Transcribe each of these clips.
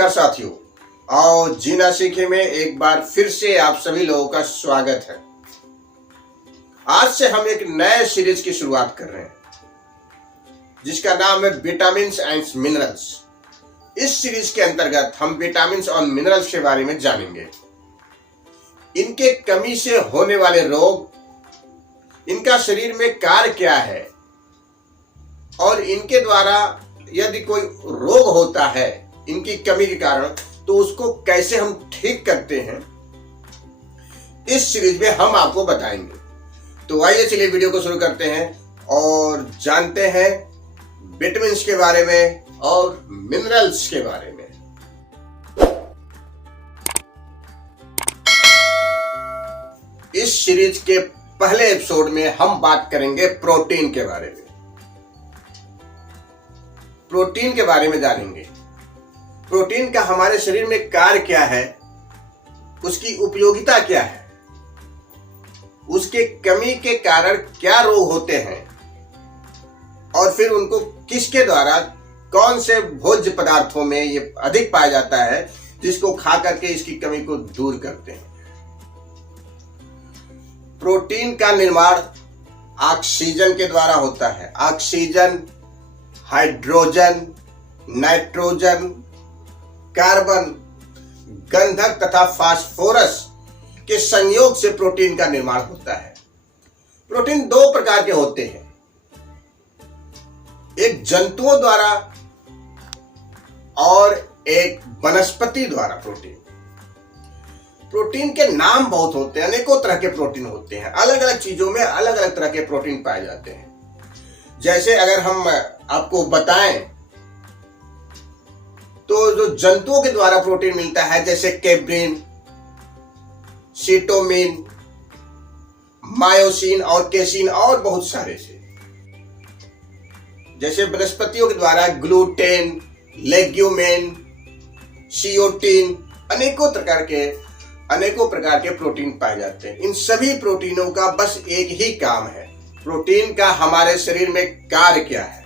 नमस्कार साथियों, और जीना सीखे में एक बार फिर से आप सभी लोगों का स्वागत है। आज से हम एक नए सीरीज की शुरुआत कर रहे हैं जिसका नाम है विटामिन्स एंड मिनरल्स। इस सीरीज के अंतर्गत हम विटामिन्स और मिनरल्स के बारे में जानेंगे, इनके कमी से होने वाले रोग, इनका शरीर में कार्य क्या है और इनके द्वारा यदि कोई रोग होता है इनकी कमी के कारण तो उसको कैसे हम ठीक करते हैं, इस सीरीज में हम आपको बताएंगे। तो आइए चलिए वीडियो को शुरू करते हैं और जानते हैं विटामिन्स के बारे में और मिनरल्स के बारे में। इस सीरीज के पहले एपिसोड में हम बात करेंगे प्रोटीन के बारे में। प्रोटीन के बारे में जानेंगे, प्रोटीन का हमारे शरीर में कार्य क्या है, उसकी उपयोगिता क्या है, उसके कमी के कारण क्या रोग होते हैं और फिर उनको किसके द्वारा, कौन से भोज्य पदार्थों में ये अधिक पाया जाता है जिसको खा करके इसकी कमी को दूर करते हैं। प्रोटीन का निर्माण ऑक्सीजन के द्वारा होता है। ऑक्सीजन, हाइड्रोजन, नाइट्रोजन, कार्बन, गंधक तथा फास्फोरस के संयोग से प्रोटीन का निर्माण होता है। प्रोटीन दो प्रकार के होते हैं, एक जंतुओं द्वारा और एक वनस्पति द्वारा। प्रोटीन के नाम बहुत होते हैं, अनेकों तरह के प्रोटीन होते हैं, अलग अलग चीजों में अलग अलग तरह के प्रोटीन पाए जाते हैं। जैसे अगर हम आपको बताएं तो जो जंतुओं के द्वारा प्रोटीन मिलता है जैसे कैब्रिन, सीटोमिन, मायोसिन और केसिन और बहुत सारे से। जैसे वनस्पतियों के द्वारा ग्लूटेन, लेग्यूमेन, सियोटिन, अनेकों प्रकार के प्रोटीन पाए जाते हैं। इन सभी प्रोटीनों का बस एक ही काम है। प्रोटीन का हमारे शरीर में कार्य क्या है?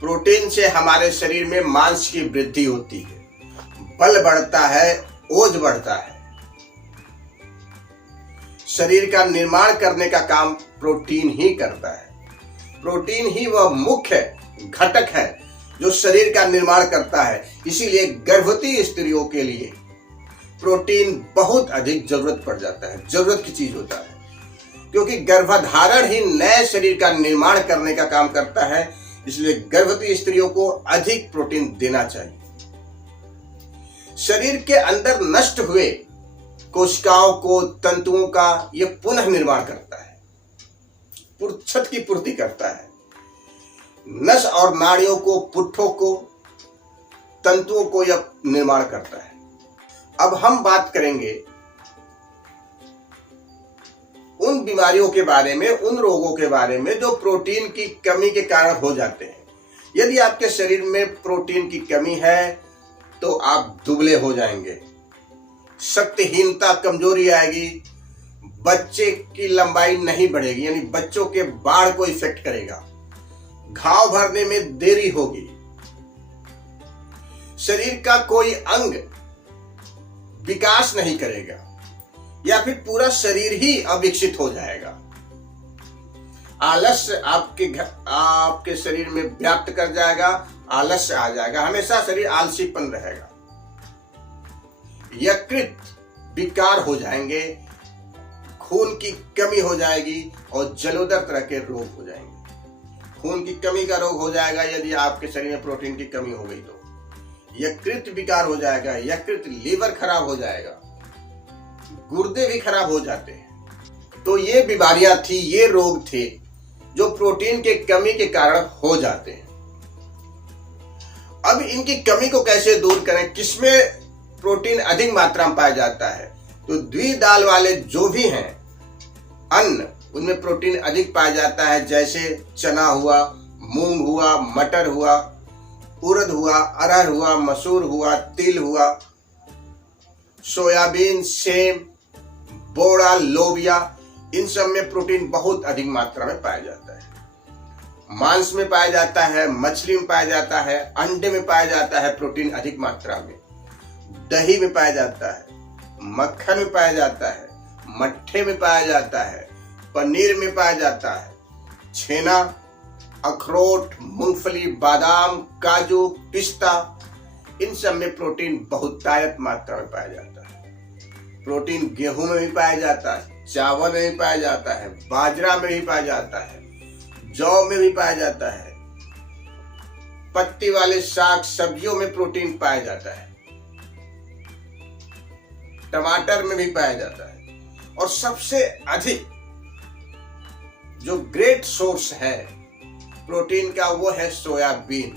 प्रोटीन से हमारे शरीर में मांस की वृद्धि होती है, बल बढ़ता है, ओज बढ़ता है। शरीर का निर्माण करने का काम प्रोटीन ही करता है। प्रोटीन ही वह मुख्य घटक है जो शरीर का निर्माण करता है। इसीलिए गर्भवती स्त्रियों के लिए प्रोटीन बहुत अधिक जरूरत पड़ जाता है, जरूरत की चीज होता है, क्योंकि गर्भधारण ही नए शरीर का निर्माण करने का काम करता है। इसलिए गर्भवती स्त्रियों को अधिक प्रोटीन देना चाहिए। शरीर के अंदर नष्ट हुए कोशिकाओं को, तंतुओं का यह पुनः निर्माण करता है, छत की पूर्ति करता है। नस और नाड़ियों को, पुट्ठों को, तंतुओं को यह निर्माण करता है। अब हम बात करेंगे उन बीमारियों के बारे में, उन रोगों के बारे में जो प्रोटीन की कमी के कारण हो जाते हैं। यदि आपके शरीर में प्रोटीन की कमी है तो आप दुबले हो जाएंगे, शक्तिहीनता, कमजोरी आएगी, बच्चे की लंबाई नहीं बढ़ेगी, यानी बच्चों के बाढ़ को इफेक्ट करेगा, घाव भरने में देरी होगी, शरीर का कोई अंग विकास नहीं करेगा या फिर पूरा शरीर ही अविकसित हो जाएगा। आलस्य आपके शरीर में व्याप्त कर जाएगा, आलस्य आ जाएगा, हमेशा शरीर आलसीपन रहेगा, यकृत विकार हो जाएंगे, खून की कमी हो जाएगी और जलोदर तरह के रोग हो जाएंगे। खून की कमी का रोग हो जाएगा यदि आपके शरीर में प्रोटीन की कमी हो गई तो। यकृत विकार हो जाएगा, यकृत, लीवर खराब हो जाएगा, गुर्दे भी खराब हो जाते हैं। तो ये बीमारियां थी, ये रोग थे जो प्रोटीन के कमी के कारण हो जाते हैं। अब इनकी कमी को कैसे दूर करें, किसमें प्रोटीन अधिक मात्रा में पाया जाता है? तो द्विदल वाले जो भी हैं अन्न, उनमें प्रोटीन अधिक पाया जाता है। जैसे चना हुआ, मूंग हुआ, मटर हुआ, उड़द हुआ, अरहर हुआ, मसूर हुआ, तिल हुआ, सोयाबीन, सेम, बोड़ा, लोबिया, इन सब में प्रोटीन बहुत अधिक मात्रा में पाया जाता है। मांस में पाया जाता है, मछली में पाया जाता है, अंडे में पाया जाता है प्रोटीन अधिक मात्रा में, दही में पाया जाता है, मक्खन में पाया जाता है, मट्ठे में पाया जाता है, पनीर में पाया जाता है, छेना, अखरोट, मूंगफली, बादाम, काजू, पिस्ता, इन सब में प्रोटीन बहुतायत मात्रा में पाया जाता है। प्रोटीन गेहूं में भी पाया जाता है, चावल में भी पाया जाता है, बाजरा में भी पाया जाता है, जौ में भी पाया जाता है, पत्ती वाले साग सब्जियों में प्रोटीन पाया जाता है, टमाटर में भी पाया जाता है, और सबसे अधिक जो ग्रेट सोर्स है प्रोटीन का वो है सोयाबीन।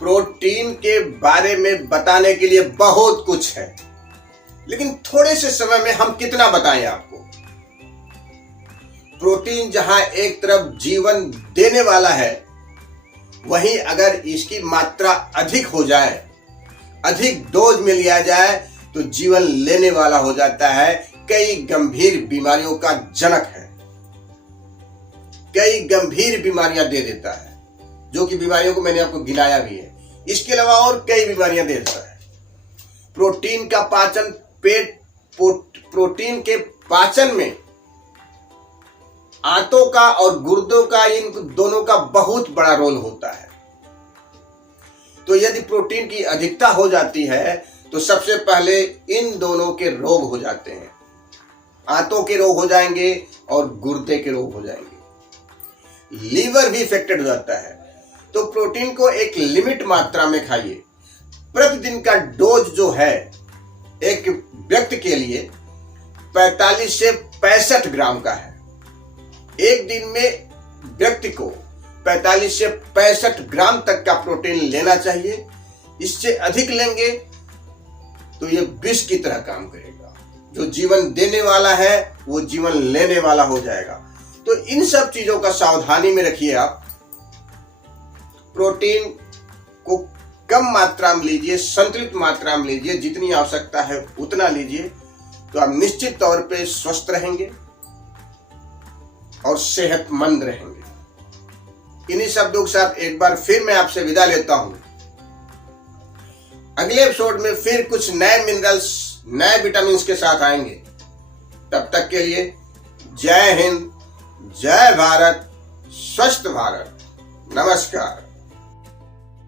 प्रोटीन के बारे में बताने के लिए बहुत कुछ है, लेकिन थोड़े से समय में हम कितना बताएं आपको। प्रोटीन जहां एक तरफ जीवन देने वाला है, वहीं अगर इसकी मात्रा अधिक हो जाए, अधिक डोज में लिया जाए, तो जीवन लेने वाला हो जाता है, कई गंभीर बीमारियों का जनक है, कई गंभीर बीमारियां दे देता है, जो कि बीमारियों को मैंने आपको गिनाया भी है। इसके अलावा और कई बीमारियां दे देता है। प्रोटीन का पाचन, प्रोटीन के पाचन में आंतों का और गुर्दों का, इन दोनों का बहुत बड़ा रोल होता है। तो यदि प्रोटीन की अधिकता हो जाती है तो सबसे पहले इन दोनों के रोग हो जाते हैं, आंतों के रोग हो जाएंगे और गुर्दे के रोग हो जाएंगे, लीवर भी इफेक्टेड हो जाता है। तो प्रोटीन को एक लिमिट मात्रा में खाइए। प्रतिदिन का डोज जो है एक व्यक्ति के लिए 45 से 65 ग्राम का है। एक दिन में व्यक्ति को 45 से 65 ग्राम तक का प्रोटीन लेना चाहिए। इससे अधिक लेंगे तो ये विष की तरह काम करेगा। जो जीवन देने वाला है वो जीवन लेने वाला हो जाएगा। तो इन सब चीजों का सावधानी में रखिए। आप प्रोटीन को कम मात्रा में लीजिए, संतुलित मात्रा में लीजिए, जितनी आवश्यकता है उतना लीजिए, तो आप निश्चित तौर पे स्वस्थ रहेंगे और सेहतमंद रहेंगे। इन्हीं शब्दों के साथ एक बार फिर मैं आपसे विदा लेता हूं। अगले एपिसोड में फिर कुछ नए मिनरल्स, नए विटामिन के साथ आएंगे। तब तक के लिए जय हिंद, जय भारत, स्वस्थ भारत, नमस्कार।